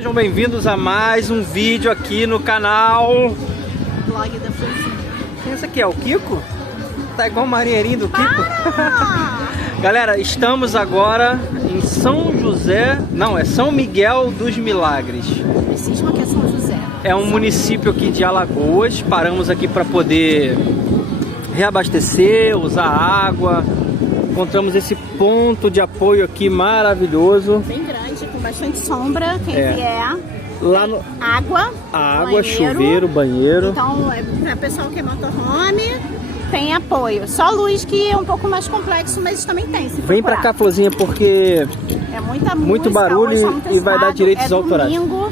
Sejam bem-vindos a mais um vídeo aqui no canal Vlog da Florzinha. Esse aqui é o Kiko? Tá igual o marinheirinho do Kiko. Galera, estamos agora em São José, não, é São Miguel dos Milagres. Cisma que é São José. É um município aqui de Alagoas. Paramos aqui para poder reabastecer, usar água. Encontramos esse ponto de apoio aqui maravilhoso. Bem grande, com bastante sombra, quem vier. Lá no... Água, banheiro. Chuveiro, banheiro. Então, para pessoal que é motorhome, tem apoio. Só luz que é um pouco mais complexo, mas também tem. Vem pra cá, Florzinha, porque é muita muito música, barulho e vai dar direitos autorais. Domingo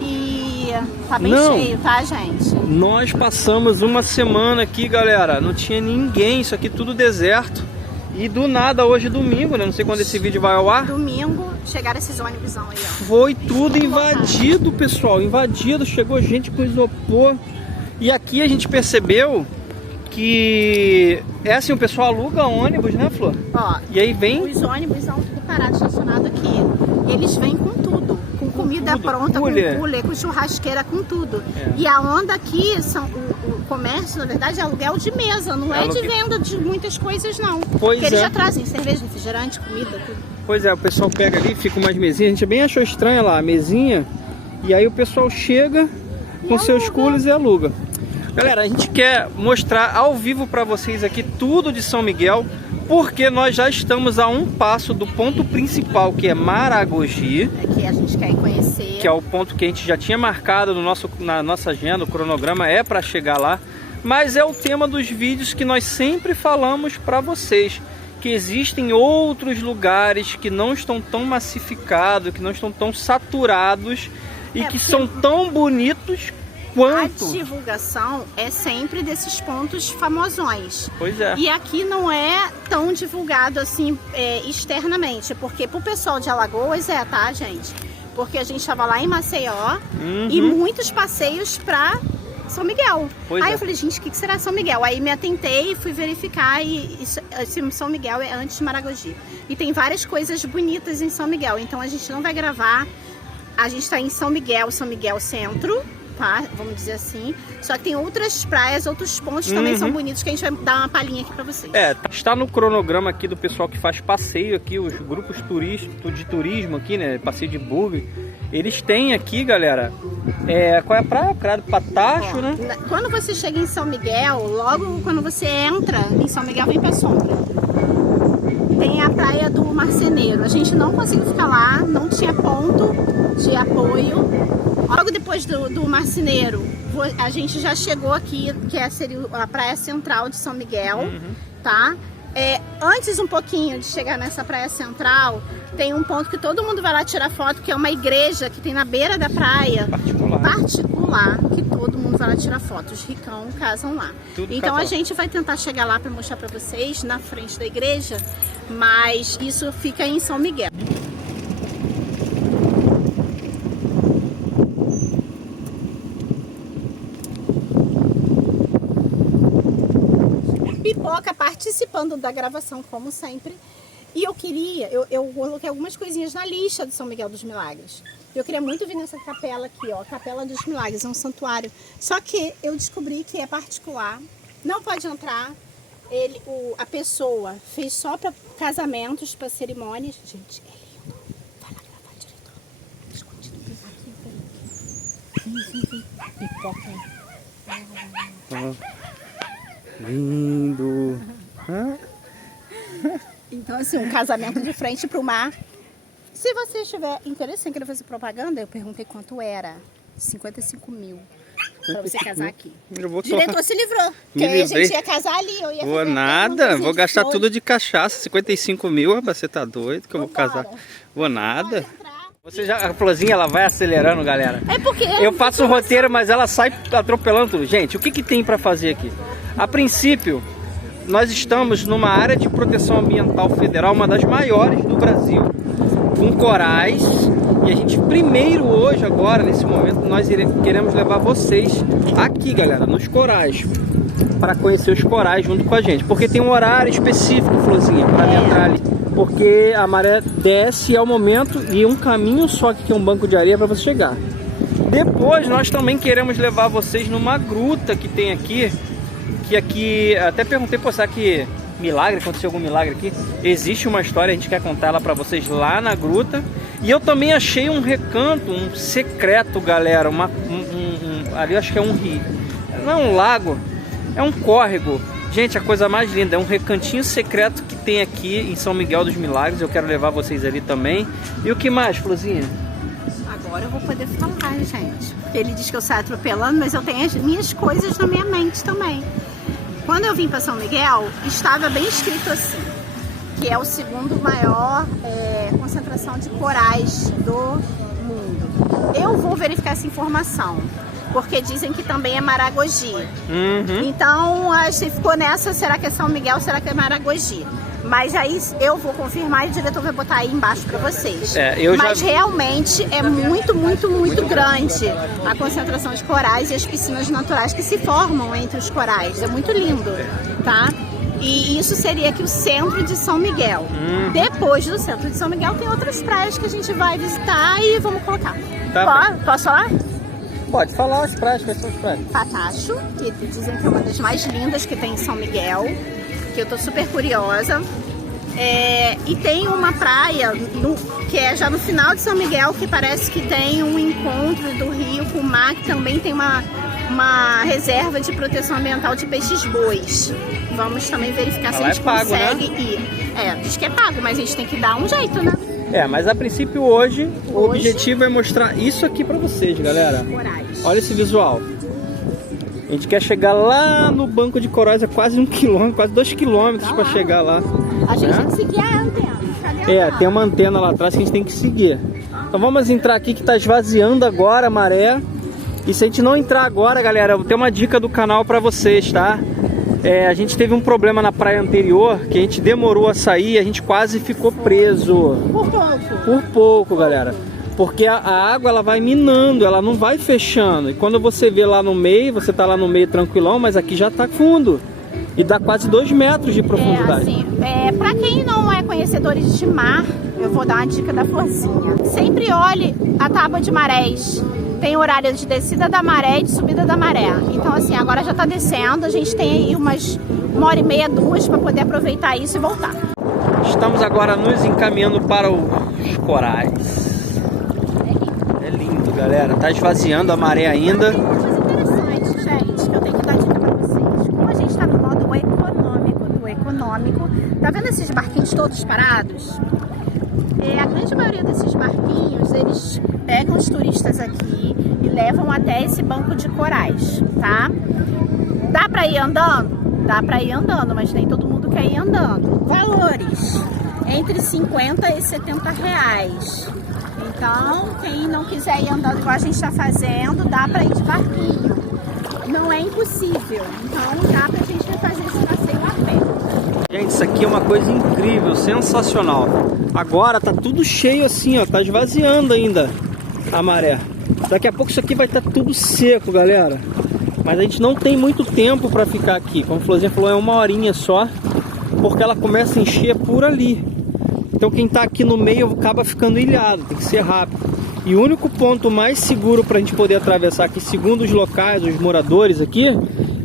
e tá bem cheio, tá, gente? Nós passamos uma semana aqui, galera. Não tinha ninguém, isso aqui tudo deserto. E do nada, hoje é domingo, né? Não sei quando esse vídeo vai ao ar. Domingo, chegaram esses ônibusão aí, ó. Foi tudo invadido, pessoal. Invadido, chegou gente com isopor. E aqui a gente percebeu que é assim, o pessoal aluga ônibus, né, Flor? Ó, e aí vem... Os ônibus são parados, estacionados aqui. Eles vêm com tudo. Com comida tudo, pronta, cooler. com cooler, com churrasqueira, com tudo. É. E a onda aqui, o comércio, na verdade, é aluguel de mesa. Não é de venda de muitas coisas, não. Pois Porque eles já trazem cerveja, refrigerante, comida, tudo. Pois é, o pessoal pega ali, fica umas mesinhas. A gente bem achou estranha lá, a mesinha. E aí o pessoal chega com seus coolers e aluga. Galera, a gente quer mostrar ao vivo para vocês aqui tudo de São Miguel, porque nós já estamos a um passo do ponto principal, que é Maragogi. Que a gente quer conhecer. Que é o ponto que a gente já tinha marcado na nossa agenda, o cronograma é para chegar lá. Mas é o tema dos vídeos que nós sempre falamos para vocês, que existem outros lugares que não estão tão massificados, que não estão tão saturados e que são tão bonitos quanto. A divulgação é sempre desses pontos famosões. Pois é. E aqui não é tão divulgado assim externamente, porque pro pessoal de Alagoas tá, gente? Porque a gente estava lá em Maceió e muitos passeios pra São Miguel. Aí eu falei, gente, o que será São Miguel? Aí me atentei e fui verificar e esse São Miguel é antes de Maragogi. E tem várias coisas bonitas em São Miguel, então a gente não vai gravar. A gente está em São Miguel Centro, tá? Vamos dizer assim. Só que tem outras praias, outros pontos também são bonitos, que a gente vai dar uma palhinha aqui pra vocês. Está no cronograma aqui do pessoal que faz passeio aqui, os grupos de turismo aqui, né? Passeio de bug. Eles têm aqui, galera, qual é a praia? Praia do Patacho, né? Quando você chega em São Miguel, logo quando você entra em São Miguel, vem pra sombra. Tem a praia do Marceneiro. A gente não conseguiu ficar lá, não tinha ponto de apoio. Logo depois do Marceneiro, a gente já chegou aqui, que seria a praia central de São Miguel, tá? Antes um pouquinho de chegar nessa praia central, tem um ponto que todo mundo vai lá tirar foto, que é uma igreja que tem na beira da praia. Particular, que todo mundo vai lá tirar foto. Os ricão casam lá. Então a gente vai tentar chegar lá para mostrar para vocês, na frente da igreja, mas isso fica em São Miguel. Pipoca participando da gravação, como sempre. E eu queria, eu coloquei algumas coisinhas na lista de São Miguel dos Milagres. Eu queria muito vir nessa capela aqui, ó, Capela dos Milagres, é um santuário. Só que eu descobri que é particular, não pode entrar. A pessoa fez só para casamentos, para cerimônias. Gente, é lindo. Vai lá gravar, diretor. Escondido aqui. Vem. Pipoca. Lindo. Então, assim, um casamento de frente para o mar. Se você tiver interesse em querer fazer propaganda, eu perguntei quanto era. 55 mil para você casar aqui. O diretor se livrou. Porque a gente ia casar ali. Eu ia vou nada, vou gastar tudo de cachaça. 55 mil, você tá doido que eu vou casar? Vou nada. A Florzinha, ela vai acelerando, galera. É porque eu faço o roteiro, mas ela sai atropelando tudo. Gente, o que tem para fazer aqui? A princípio, nós estamos numa área de proteção ambiental federal, uma das maiores do Brasil, com corais. E a gente primeiro hoje, agora, nesse momento, nós queremos levar vocês aqui, galera, nos corais, para conhecer os corais junto com a gente. Porque tem um horário específico, Florzinha, para entrar ali. porque a maré desce é o momento e um caminho só que é um banco de areia para você chegar. Depois nós também queremos levar vocês numa gruta que tem aqui, que aqui, até perguntei, pô, será que milagre, aconteceu algum milagre aqui? Existe uma história, a gente quer contar ela para vocês lá na gruta. E eu também achei um recanto, um secreto, galera, ali eu acho que é um rio, não é um lago, é um córrego. Gente, a coisa mais linda, é um recantinho secreto que tem aqui em São Miguel dos Milagres. Eu quero levar vocês ali também. E o que mais, Florzinha? Agora eu vou poder falar, gente. Ele diz que eu saio atropelando, mas eu tenho as minhas coisas na minha mente também. Quando eu vim para São Miguel, estava bem escrito assim, que é o segundo maior concentração de corais do mundo. Eu vou verificar essa informação, porque dizem que também é Maragogi. Então, a gente ficou nessa, será que é São Miguel, será que é Maragogi? Mas aí eu vou confirmar e o diretor vai botar aí embaixo para vocês. Mas realmente é muito grande a concentração de corais e as piscinas naturais que se formam entre os corais. É muito lindo, tá? E isso seria aqui o centro de São Miguel. Depois do centro de São Miguel tem outras praias que a gente vai visitar e vamos colocar. Posso falar? Pode falar as praias, quais são as praias? Patacho, que dizem que é uma das mais lindas que tem em São Miguel, que eu tô super curiosa. E tem uma praia que é já no final de São Miguel, que parece que tem um encontro do rio com o mar, que também tem uma reserva de proteção ambiental de peixes-bois. Vamos também verificar se a gente consegue ir. Diz que é pago, mas a gente tem que dar um jeito, né? Mas a princípio hoje o objetivo é mostrar isso aqui pra vocês, galera. Olha esse visual. A gente quer chegar lá no banco de corais, é quase 1 quilômetro, quase 2 quilômetros para chegar lá. A gente tem que seguir a antena. Cadê tem uma antena lá atrás que a gente tem que seguir. Então vamos entrar aqui que tá esvaziando agora a maré. E se a gente não entrar agora, galera, eu vou ter uma dica do canal para vocês, tá? A gente teve um problema na praia anterior, que a gente demorou a sair e a gente quase ficou preso. Por pouco. Por pouco, galera. Porque a água ela vai minando, ela não vai fechando. E quando você vê lá no meio, você tá lá no meio tranquilão, mas aqui já tá fundo. E dá quase 2 metros de profundidade. Pra quem não é conhecedores de mar, eu vou dar uma dica da Florzinha. Sempre olhe a tábua de marés. Tem horário de descida da maré e de subida da maré. Então assim, agora já tá descendo, a gente tem aí umas 1h30, 2 para poder aproveitar isso e voltar. Estamos agora nos encaminhando para os corais. É lindo, galera. Tá esvaziando a maré ainda. Tem uma coisa interessante, gente, que eu tenho que dar dica para vocês. Como a gente tá no modo econômico, tá vendo esses barquinhos todos parados? A grande maioria desses barquinhos, eles pegam os turistas aqui e levam até esse banco de corais, tá? Dá pra ir andando? Dá pra ir andando, mas nem todo mundo quer ir andando. Valores, entre 50 e 70 reais. Então, quem não quiser ir andando igual a gente tá fazendo, dá pra ir de barquinho. Não é impossível, então dá pra gente fazer esse passeio a pé. Gente, isso aqui é uma coisa incrível, sensacional. Agora tá tudo cheio assim, ó, tá esvaziando ainda a maré. Daqui a pouco isso aqui vai estar tudo seco, galera. Mas a gente não tem muito tempo para ficar aqui. Como a Florzinha falou, é 1 horinha só, porque ela começa a encher por ali. Então quem tá aqui no meio acaba ficando ilhado, tem que ser rápido. E o único ponto mais seguro para a gente poder atravessar aqui, segundo os locais, os moradores aqui,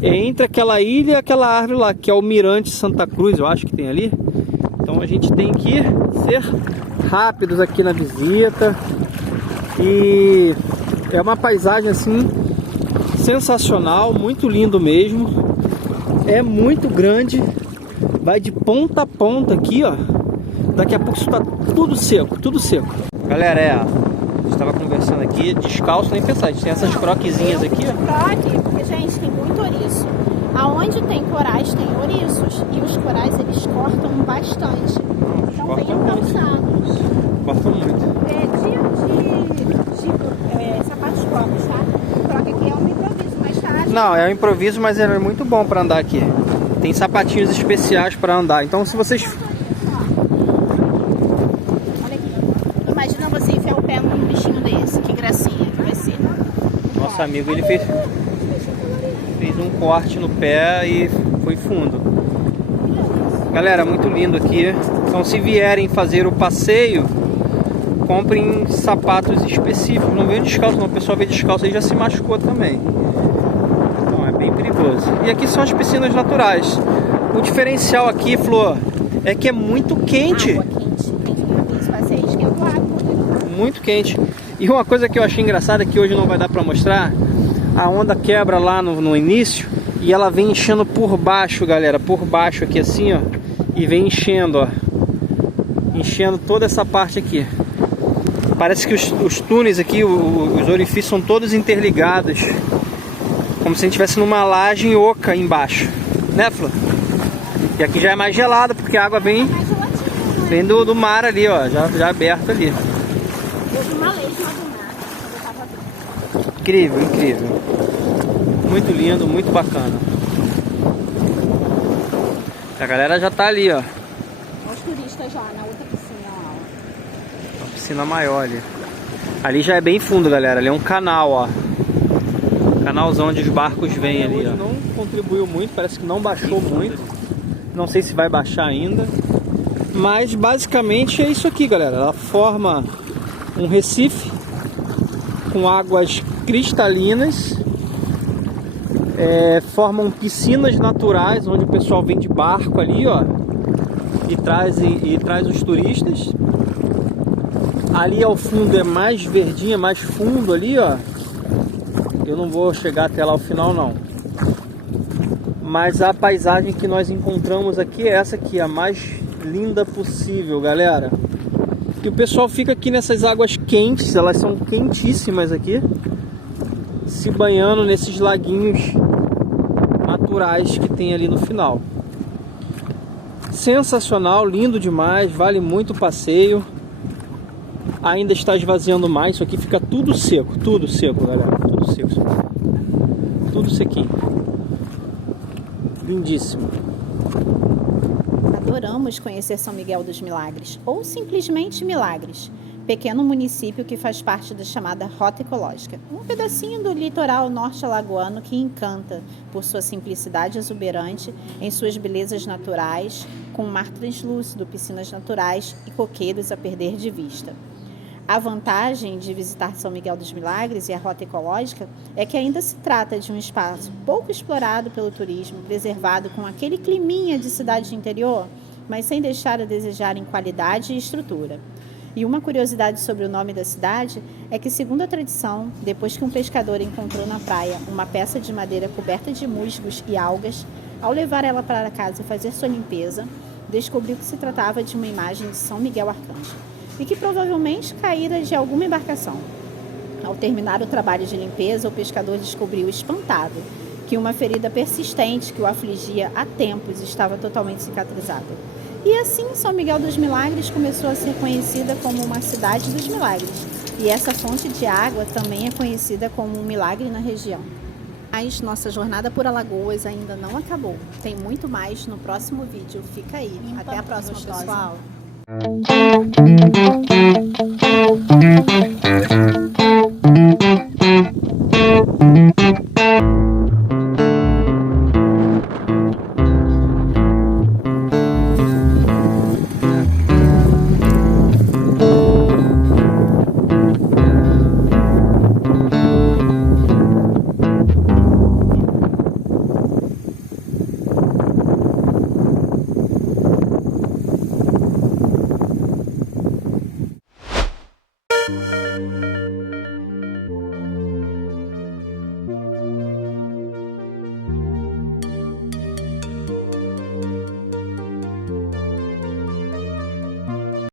é entre aquela ilha e aquela árvore lá, que é o Mirante Santa Cruz, eu acho que tem ali. Então a gente tem que ser rápidos aqui na visita. E é uma paisagem assim sensacional, muito lindo mesmo. É muito grande, vai de ponta a ponta aqui, ó. Daqui a pouco isso tá tudo seco, tudo seco. Galera, a gente tava conversando aqui, descalço nem pensar, a gente tem essas croquezinhas aqui, ó. Croque, porque gente, tem muito ouriço. Aonde tem corais, tem ouriços. E os corais, eles cortam bastante. Então venham calçados. Cortam muito. Sapatos próprios, tá? O croque aqui é um improviso, mas tá... Não, é um improviso, mas é muito bom pra andar aqui. Tem sapatinhos especiais pra andar. Então se vocês... Olha aqui. Imagina você enfiar o pé num bichinho desse. Que gracinha que vai ser. Nosso amigo, ele fez um corte no pé e foi fundo. Galera, muito lindo aqui. Então se vierem fazer o passeio, comprem sapatos específicos, não venham descalço, não. O pessoal veio descalço e já se machucou também. Então é bem perigoso. E aqui são as piscinas naturais. O diferencial aqui, Flor, é que é muito quente. Água quente. Esse passeio esquentou a água. Muito quente. E uma coisa que eu achei engraçada, que hoje não vai dar pra mostrar, a onda quebra lá no início e ela vem enchendo por baixo, galera, por baixo aqui assim, ó, e vem enchendo, ó, enchendo toda essa parte aqui. Parece que os túneis aqui, os orifícios são todos interligados, como se a gente estivesse numa laje oca embaixo, né, Flor? E aqui já é mais gelado, porque a água vem do mar ali, ó, já aberto ali. Incrível, incrível. Muito lindo, muito bacana. A galera já tá ali, ó. Os turistas já na outra piscina, ó. Uma piscina maior ali. Ali já é bem fundo, galera. Ali é um canal, ó. Canalzão onde os barcos vêm ali, ó. Não contribuiu muito, parece que não baixou muito. Não sei se vai baixar ainda. Mas basicamente é isso aqui, galera. Ela forma um recife com águas cristalinas, formam piscinas naturais onde o pessoal vem de barco ali, ó, e traz os turistas. Ali ao fundo é mais verdinha, mais fundo ali, ó. Eu não vou chegar até lá ao final não, mas a paisagem que nós encontramos aqui é essa aqui, a mais linda possível, galera. E o pessoal fica aqui nessas águas quentes, elas são quentíssimas aqui, se banhando nesses laguinhos naturais que tem ali no final. Sensacional, lindo demais, vale muito o passeio. Ainda está esvaziando mais, isso aqui fica tudo seco, galera, tudo seco. Tudo sequinho. Lindíssimo. Adoramos conhecer São Miguel dos Milagres, ou simplesmente Milagres, pequeno município que faz parte da chamada Rota Ecológica, um pedacinho do litoral norte alagoano que encanta por sua simplicidade exuberante, em suas belezas naturais, com um mar translúcido, piscinas naturais e coqueiros a perder de vista. A vantagem de visitar São Miguel dos Milagres e a Rota Ecológica é que ainda se trata de um espaço pouco explorado pelo turismo, preservado com aquele climinha de cidade de interior, mas sem deixar a desejar em qualidade e estrutura. E uma curiosidade sobre o nome da cidade é que, segundo a tradição, depois que um pescador encontrou na praia uma peça de madeira coberta de musgos e algas, ao levar ela para casa e fazer sua limpeza, descobriu que se tratava de uma imagem de São Miguel Arcanjo, e que provavelmente caíra de alguma embarcação. Ao terminar o trabalho de limpeza, o pescador descobriu, espantado, que uma ferida persistente que o afligia há tempos estava totalmente cicatrizada. E assim, São Miguel dos Milagres começou a ser conhecida como uma cidade dos milagres. E essa fonte de água também é conhecida como um milagre na região. Mas nossa jornada por Alagoas ainda não acabou. Tem muito mais no próximo vídeo. Fica aí. Até a próxima, pessoal. Thank you.